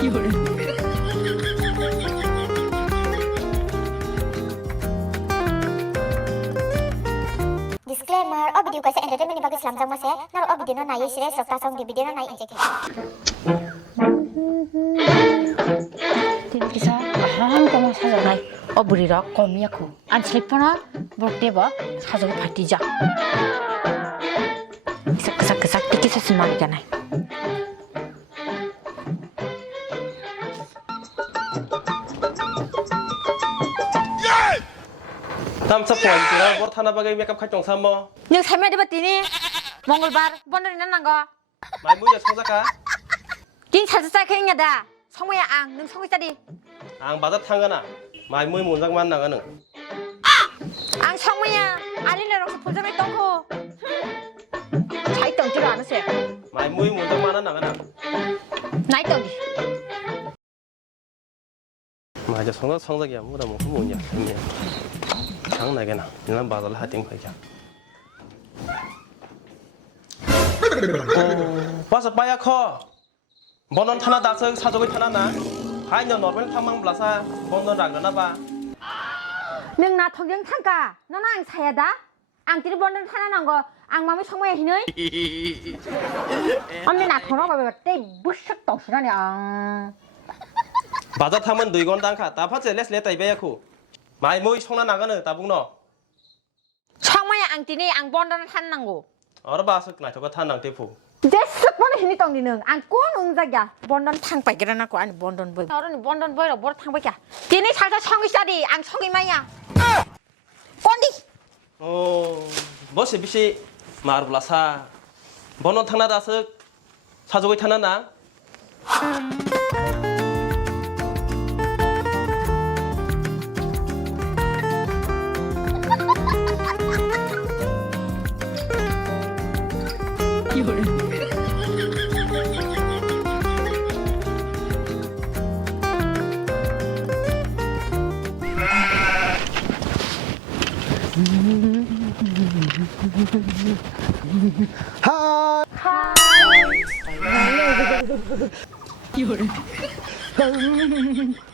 Disclaimer, video kasi entertainment ni bagus lamjang mas naro video no nayi sire serta song di video no nayi injek. tin kisa aham kama saja nai oburi ra komi aku an slipana borte ba saja phati ja sak tikisa semar janai tamsa phone tira bor thana bagai makeup khaitong samo nang saime de batini mongolbar bonori na nango mai muya songjaka king saja kengnya da 성모야 앙, 능 성이 짜리. ang bazar thangana mai mui munjak man naga nang 앙 성모야 알리레로서 보자매 똥코. 자이 똥지로 안 오세. mai mui munjak man naga nang 나이 똥지. mai ja songjak songjak muda mo munya ni thang naga na nilam bazar hating khaija basa paya kho bonnon thana dasuk sajogoi thana na haino normal thamang blasa bonnon rangna ba 능 나 통경 탕까. 너나 앙 사야다. 앙 띠리 번는 하나 난거 앙 마음이 성모야 히너이. 언니 나 통화 봐봐. 때 무식 똥시라니 앙. bazar thangman 2 gon dangkha ta phache les le tai be khu mai mui songna naga no ta bungno 성모야 앙 띠니 앙 번는 하나 난거. ora basuk na thoka thanang te phu 데스 번은 히니 똥디능 앙 꼰 웅자야. 번던 탕 빠기라나 거 아니 번던 보이. 어른이 번던 보이라 뭐 탕 빠기야. 띠니 살살 성이 짜리 앙 성이 마야. 꼰디. bose bisi mar blasa bonnon thangna dasuk sajogoi thana na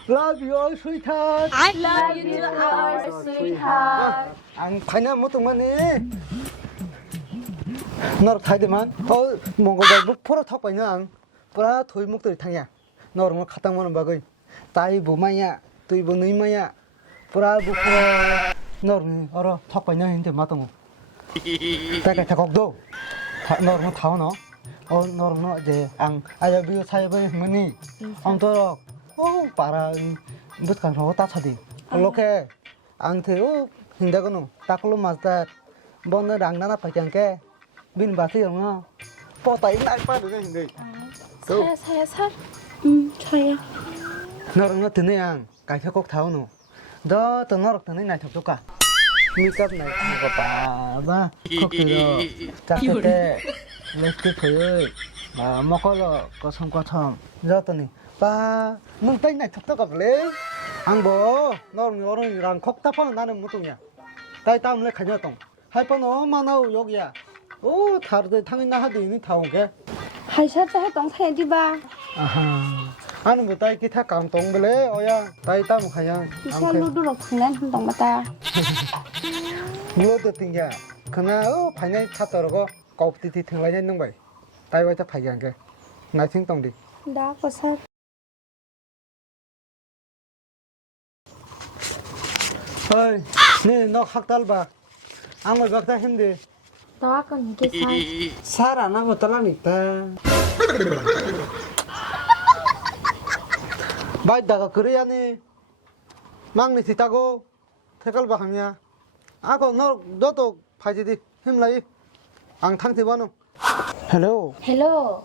Love you, sweetheart. I love you, our sweetheart. 안 파냐 못 동만이. 너를 타이드만. 몽골다 뭐 포로 탁 파냐. 보라 토이 목들이 탕이야. 너를 뭐 갖다 먹는 바가. 따이 부마야. 또이 부누이마야. 보라 부포. 너를 알아 탁 파냐 했는데 맞던 거. 따가 타곡도. 너를 뭐 타오노. 너를 뭐 이제 안 아야비오 사이버 뭐니. 엄도록. para but kan ro ta chadi loke ang the hinda kono taklo master bon rang na pa chang ke bin ba thi ngo po tai nai pa de hinde saya saya nor ngo tene ang kai tha kok thau no do to nor tene nai thok ka makeup nai ko pa ba kok ro ta te lesti khoy ma mokolo ko som ko thom do to ni 빠, มึงไปไหนทุกตัวกับเลยอังโบน้องน้องรังคกตาพอน나는 못 동이야 다이 다음 내 가냐 동 할뻔 엄마나 여기야 오 다르데 당이나 하도 이니 타오게 하이샤자 해동 사야지바 아하 아는 뭐 다이 기타 감동 볼래 어야 다이 다음 가야 이사 루드로 그냥 한동 마다 물어도 띵야 그나 반야이 탔더라고 껍디디 탱라냐 있는 거야 다이 와자 파기한 게나 팅동디 나 버섯 어이 네너 학달봐 아무 각다 힘들 너 아까 이게 살 안 하고 떨라니까 말다가 그래야니 막내 있다고 태걸 봐 하냐 아고 너도 파지디 힘라이 앙탕티 바노 헬로 hello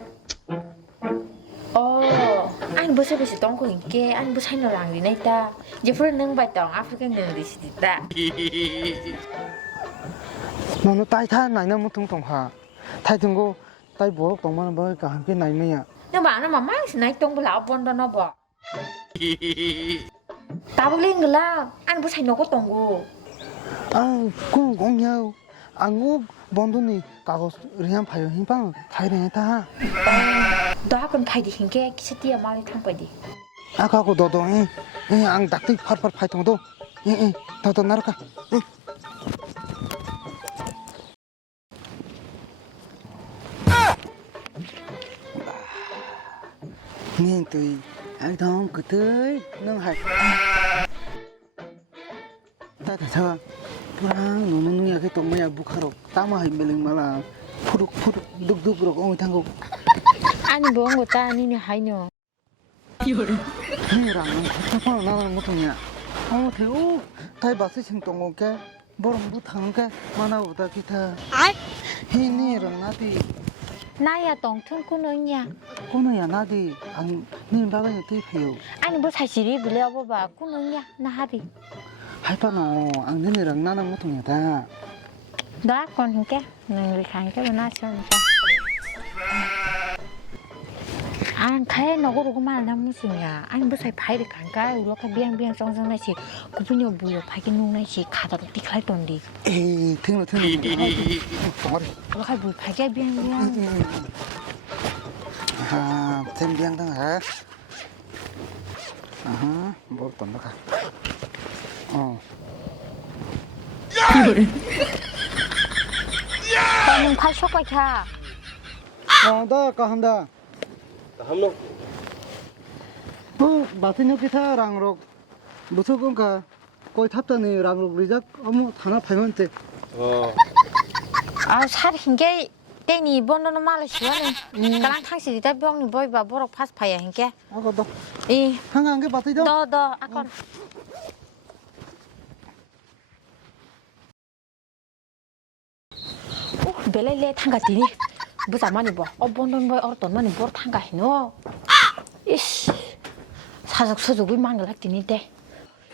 anh bữa sau tông của hình kia anh bữa sau nào làm gì này ta giờ phút nâng bài tòng African người thì gì ta 너는 따이 타 나이나 못 통통하 타이 등고 따이 보록 동만은 뭐가 함께 나이면야 nhưng mà nó mà mang gì này tông của lão bon đó nó bỏ tao bước lên người la anh bữa sau nó có tông của 그 공nhau 안 고 본돈이 가고 그냥 봐요 힘방 타이네 타 너 con khai đi hình kia cái tia mà lại thang phải đi 아까고 너도 앙 닭들 팔팔 파이통도 더더 나를까 nên tùy ai đó cứ tới nâng hạt ta thật sao nó nghe cái tông mày bục kharo ta mà hình mình mà là phụt đục rồi ông thằng cô anh bố người ta anh này hay nhởนี่รังมันถ้าพ่อเราไม่ต้องเนี่ยอ๋อเถอะไทยบาสิชิงตรงโอเคบรมบุทังแกมานาอุตากิธาเฮ้นี่รังนาดี 나야 동퉁 꾸느냐 กูน่ะอย่านาดีอันนี่บ้ากันอยู่ที่ผิว 아니 뭐 사실이 빌려 봐봐 꾸느냐 나 하디 ให้ป้าหนออันนี้รังนาไม่ต้องเนี่ยท่า 너 con hình kia người kháng cái mà na chơi anh thấy nó có được mà làm musuh ya anh bữa say phải được kháng cái ulo cái biang biang trong trong này chỉ cũng phải nhiều bùi phải cái nung này chỉ khá được tí khai tuần đi เอ้ถึงแล้วสอง ulo cái bùi phải cái biang biang เส้นเบี้ยงตั้งหาฮะบอกต้นนะคะอ๋อ con phải sốc vậy cha อ๋อได้ก็ทำได้ 함노 마틴 기타 랑록 무슨 건가 거의 탑단이 랑록 리작 어머 하나 8만대 어 아 살 hinge tên 이번은 말을 시원해 그랑 당시 이제 병이 뭐야 뭐라 파스 파야 hinge 아까 이 한가 한개 맞죠? 너 아까 벨레레 탕가 디니 무슨 말이 뭐 번은 뭐 어떤 말이 뭐 탕가 해노 이씨 사적 소속이 망을 했더니데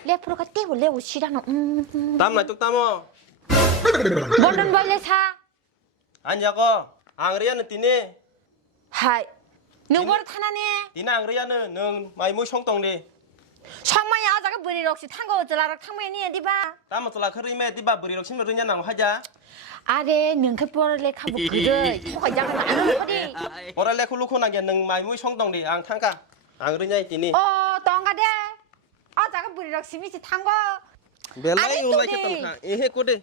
레프로가 떼고 레고 시라노 땀나 뚝 땀어 번은 벌레 사 아니야고 앙리아는 뛰니 하이 누구를 타나네 뛰나 앙리아는 능 마이무 총동리 정말 여자가 버리러 혹시 탄거 어쩌라라 탕면이 어디봐 땀은 쏠라 크리메 디바 브리록 신으르냐 나 하자 아래 능크 뽀르레 카부 그들 뭐가 약간 안 오거리 오랄레 쿨루코 나게 능 마이무 총동리 앙 탕가 앙리냐 뛰니 똥가대 여자가 버리러 심이지 탄거 belai ulai ke tengah ihe kode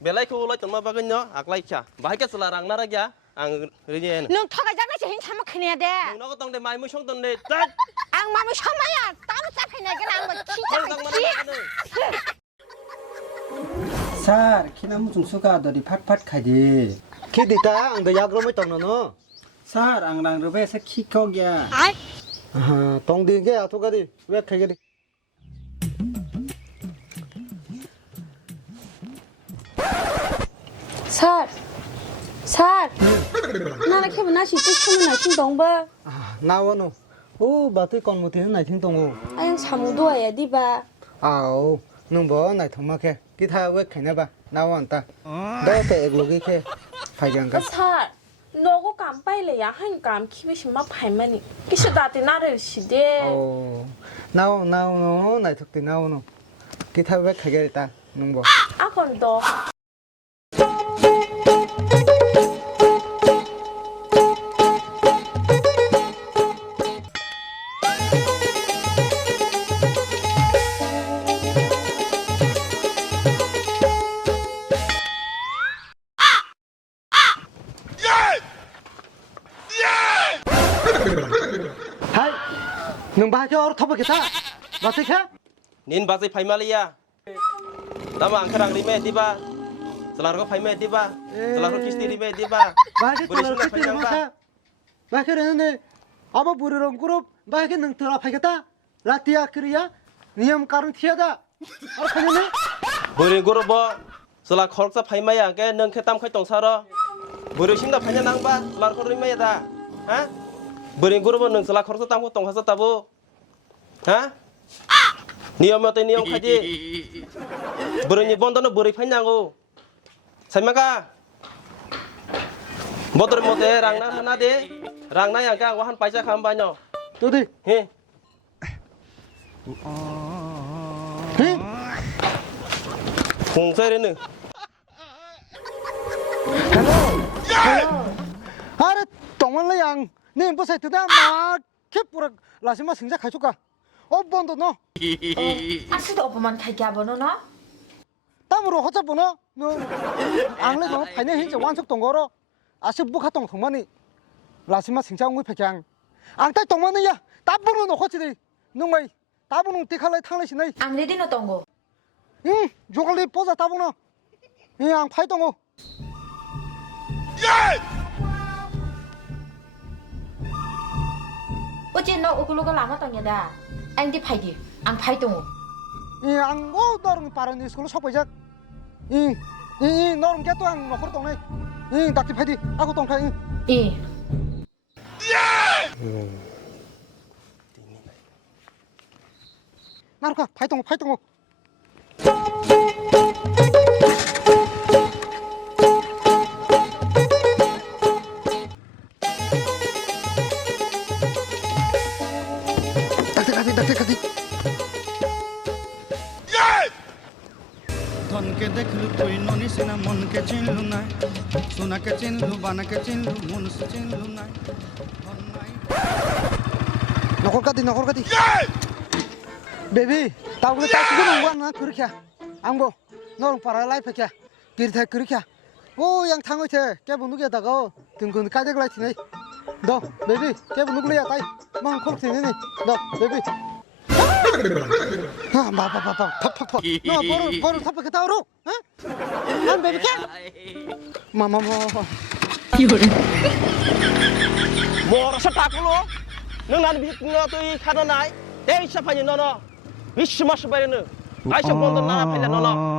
belai ke ulai tengah bagan nyo aklai kya bahai ke selarang nara kya ang rinya 능 터가 장난 저 힘 참아 크네야 돼 no ko tong de mai mu chong tong de tat 악마무 셔마야 따로 잡히네 그냥 뭐 tong 진짜 Sar, kina mutung suka dari pat-pat kaji. 키디다 안도 약으로 못 떠노노 Sar, ang rang rube sa kikogya. 아 동디게 아토가디 왜 가게디 살 나나 캐면 나시 뜯으면 나신 동바 아 나와노 오 마트 건 못해 나이 팅동오 아양 사무도 해야 디바 아오 능보 나이 통마케 기타 왜 가냐봐 나와한다 너때 액로기케 파이장가 살 너고 깜빠이래야 한 깜 키비시 막 팔만이 기시 다티 나를 시대 오 나오노 나이 톡디 나오노 기타 왜 가게다 능보 아건 너 하이 능바게 어로 터버겠다 마트케 nin basai phai malia tama ang karang rime diba selar ko phai me diba selar ko kisti rime diba 마게 떨어 그때 마사 마게는 아바 부르렁 그룹 마게 능 들어 파겠다 라티아 크리아 니엄 까룬 티아다 알아가네 beri guru bo selar khork sa phai maya ke nang khetam khoi tong saro beri singda phanya nang ba selar ko rime da ha beri guru bo nang selar khork sa tam ko tong hasa tabu ha niom mate niom khaji beri ni bondon beri phanya ngo saimaka motor mote rangna hana de rangna yang ka wahan paisa kham banyo 또디 he 공사리는 아래 똥을 양 네 뭐사 뜨다 막 캡뿌라 라시마 승자 가줄까 번도 너 아스도 오빠만 갈게 아버너 너? 땀으로 허자 보너 너 앙레도 파이네 hin자 완숙 동거로 아시 부카 동 동만이 라시마 승자 옹이 패경 앙따 동만이야 따부로 너 허지리 농마이 따부농 티칼라이 탕레시네 안 레디노 동고. 응 요갈리 보자 따부너 이앙 파이동어 어째 너 오글로글 아마 동냐다. 앙디 파이디. 안 파이 동고. 이앙 너름 빠른 스쿨 속보자 이 너름 개또 앙 너커 동네 이 닥티 파이디 아고 동파이 이. 나루카 파이동어 파이동어 닥티 धन के देखलू कोई नोनी सिना मन के चिन्हलू ना सोना के चिन्हलू बाना के चिन्हलू मन से चिन्हलू ना 너걸까지 베비 따고 따고 농구하나 그렇게 안보 너랑 빨아 라이프야 비르타 그렇게 오양 탕어체 깨부 누게다가 등근 까지 라이트네 너 베비 깨부 누구야 따이 망 콜트네 너 베비 아 마바바바 팍팍팍 너 버를 탑게 따오로 어? 난 베비 깨 마마마 뭐 사타고로 능 나는 비너 또이 카도 나이 대이 샤파니 너너 위시마스 바이는 아이샤 본도 나 팔려 너너